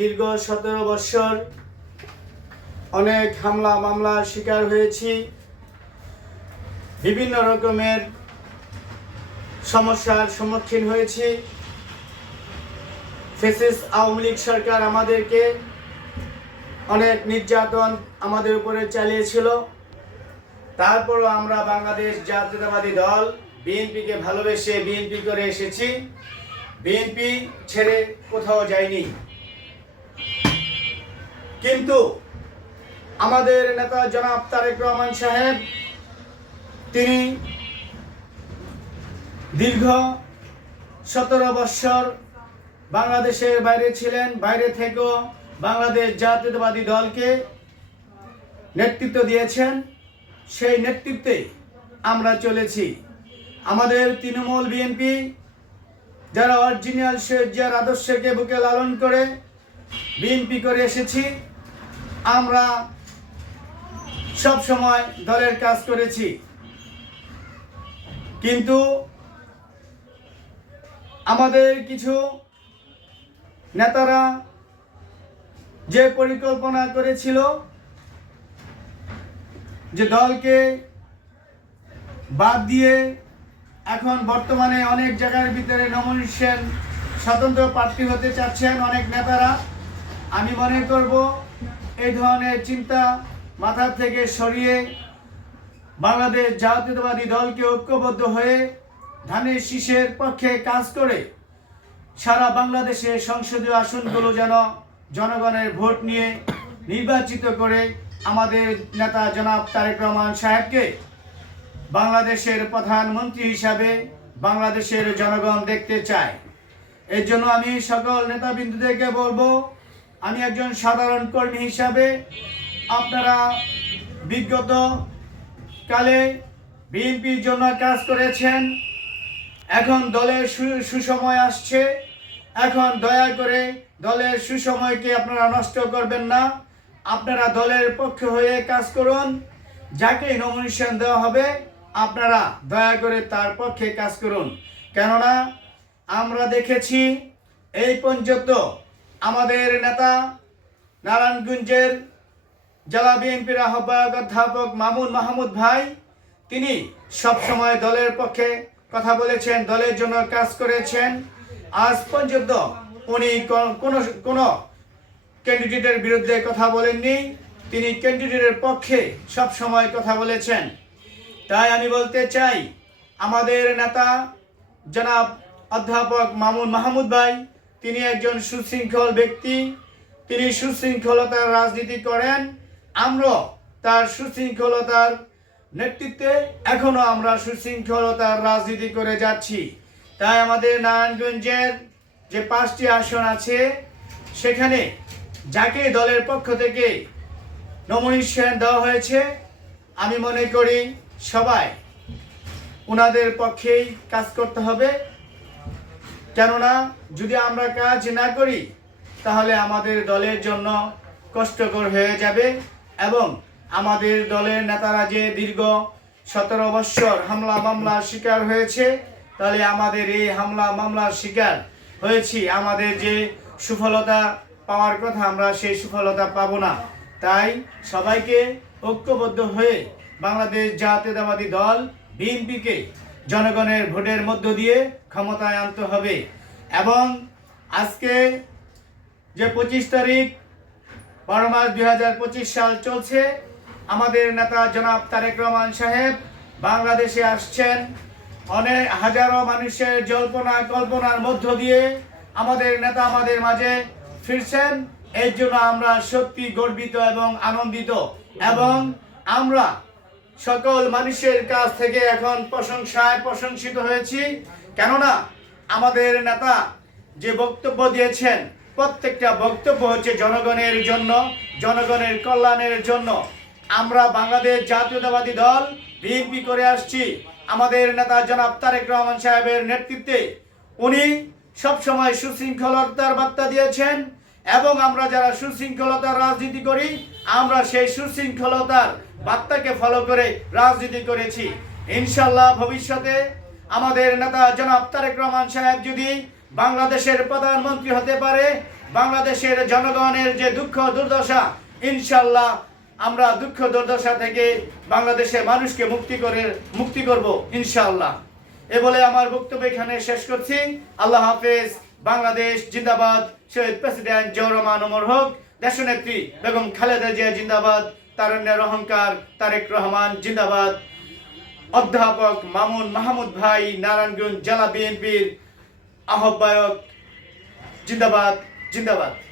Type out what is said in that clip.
দীর্ঘ 17 বছর অনেক হামলা মামলার শিকার হয়েছি, বিভিন্ন রকমের সমস্যার সম্মুখীন হয়েছি। ফ্যাসিস্ট আওয়ামী লীগ সরকার আমাদেরকে অনেক নির্যাতন আমাদের উপরে চালিয়েছিল। তারপরও আমরা বাংলাদেশ জাতীয়তাবাদী দল বিএনপিকে ভালোবেসে বিএনপি করে এসেছি। বিএনপি ছেড়ে কোথাও যায়নি। কিন্তু আমাদের নেতা জনাব তারেক রহমান সাহেব, তিনি দীর্ঘ 17 বছর বাংলাদেশের বাইরে ছিলেন। বাইরে থেকেও বাংলাদেশ জাতীয়তাবাদী দলকে নেতৃত্ব দিয়েছেন। সেই নেতৃত্বে আমরা চলেছি। আমাদের তৃণমূল বিএনপি যারা অরিজিনাল শেখ জিয়ার আদর্শকে বুকে লালন করে বিএনপি করে এসেছি, আমরা সব সময় দলের কাজ করেছি। কিন্তু আমাদের কিছু নেতারা যে পরিকল্পনা করেছিল যে দলকে বাদ দিয়ে এখন বর্তমানে অনেক জায়গার ভিতরে নমিনেশন স্বতন্ত্র প্রার্থী হতে চাচ্ছেন অনেক নেতারা। আমি মনে করব এই ধরনের চিন্তা মাথা থেকে সরিয়ে বাংলাদেশ জাতীয়তাবাদী দলকে ঐক্যবদ্ধ হয়ে ধানের শীষের পক্ষে কাজ করে সারা বাংলাদেশে সংসদীয় আসনগুলো যেন জনগণের ভোট নিয়ে নির্বাচিত করে আমাদের নেতা জনাব তারেক রহমান সাহেবকে বাংলাদেশের প্রধানমন্ত্রী হিসাবে বাংলাদেশের জনগণ দেখতে চায়। এর জন্য আমি সকল নেতাবৃন্দদেরকে বলবো, আমি একজন সাধারণ কর্মী হিসাবে আপনারা বিগত কালে বিএনপির জন্য কাজ করেছেন। এখন দলের সুসময় আসছে। এখন দয়া করে দলের সুসময়কে আপনারা নষ্ট করবেন না। আপনারা দলের পক্ষে হয়ে কাজ করুন। যাকে নমিনেশন দেওয়া হবে আপনারা দয়া করে তার পক্ষে কাজ করুন। কেননা আমরা দেখেছি এই পর্যন্ত আমাদের নেতা নারায়ণগঞ্জের জেলা বিএনপির আহ্বায়ক অধ্যাপক মামুন মাহমুদ ভাই, তিনি সবসময় দলের পক্ষে কথা বলেছেন, দলের জন্য কাজ করেছেন। আজ পর্যন্ত উনি কোনো ক্যান্ডিডেটের বিরুদ্ধে কথা বলেননি। তিনি ক্যান্ডিডেটের পক্ষে সব সময় কথা বলেছেন। তাই আমি বলতে চাই, আমাদের নেতা জনাব অধ্যাপক মামুন মাহমুদ ভাই, তিনি একজন সুশৃঙ্খল ব্যক্তি। তিনি সুশৃঙ্খলতার রাজনীতি করেন। আমরা তার সুশৃঙ্খলতার নেতৃত্বে এখনো আমরা সুশৃঙ্খলতার রাজনীতি করে যাচ্ছি। তাই আমাদের নারায়ণগঞ্জের যে 5টি আসন আছে, সেখানে যাকে দলের পক্ষ থেকে নমিনেশন দেওয়া হয়েছে, আমি মনে করি সবাই ওনাদের পক্ষেই কাজ করতে হবে। কেননা যদি আমরা কাজ না করি তাহলে আমাদের দলের জন্য কষ্টকর হয়ে যাবে এবং আমাদের দলের নেতারা যে দীর্ঘ 17 বছর হামলা মামলার শিকার হয়েছে, তাহলে আমাদের এই হামলা মামলার শিকার হয়েছি, আমাদের যে সফলতা পাওয়ার কথা আমরা সেই সফলতা পাবো না। তাই সবাইকে ঐক্যবদ্ধ হয়ে বাংলাদেশ জাতীয়তাবাদী দল বিএনপিকে জনগণের ভোটের মধ্য দিয়ে ক্ষমতায় আনতে হবে। এবং আজকে যে 25 তারিখ 12 মাস 2025 সাল চলছে, আমাদের নেতা জনাব তারেক রহমান সাহেব বাংলাদেশে আসছেন। অনেক হাজারো মানুষের জল্পনা কল্পনার মধ্য দিয়ে আমাদের নেতা আমাদের মাঝে ফিরছেন। এর জন্য আমরা সত্যি গর্বিত এবং আনন্দিত, এবং আমরা সকল মানুষের কাছ থেকে এখন প্রশংসিত হয়েছি। কেননা আমাদের নেতা যে বক্তব্য দিয়েছেন, প্রত্যেকটা বক্তব্য হচ্ছে জনগণের জন্য, জনগণের কল্যাণের জন্য। আমরা বাংলাদেশ জাতীয়তাবাদী দল বিএনপি করে আসছি আমাদের নেতা জনাব তারেক রহমান সাহেবের নেতৃত্বে। উনি সবসময় সুশৃঙ্খলতার বার্তা দিয়েছেন এবং আমরা যারা সুশৃঙ্খলতার রাজনীতি করি, আমরা সেই সুশৃঙ্খলতার বার্তাকে ফলো করে রাজনীতি করেছি। ইনশাআল্লাহ ভবিষ্যতে আমাদের নেতা জনাব তারেক রহমান সাহেব যদি বাংলাদেশের প্রধানমন্ত্রী হতে পারে, বাংলাদেশের জনগণের যে দুঃখ দুর্দশা, ইনশাআল্লাহ আমরা দুঃখ দুর্দশা থেকে বাংলাদেশের মানুষকে মুক্তি করব ইনশাআল্লাহ। এ বলে আমার বক্তব্য এখানে শেষ করছি। আল্লাহ হাফেজ। বাংলাদেশ জিন্দাবাদ। শহীদ প্রেসিডেন্ট জিয়াউর রহমান ওমর হক। দেশনেত্রী বেগম খালেদা জিয়া জিন্দাবাদ। তারুণ্যের অহংকার তারেক রহমান জিন্দাবাদ। অধ্যাপক মামুন মাহমুদ ভাই নারায়ণগঞ্জ জেলা বিএনপির আহ্বায়ক জিন্দাবাদ জিন্দাবাদ।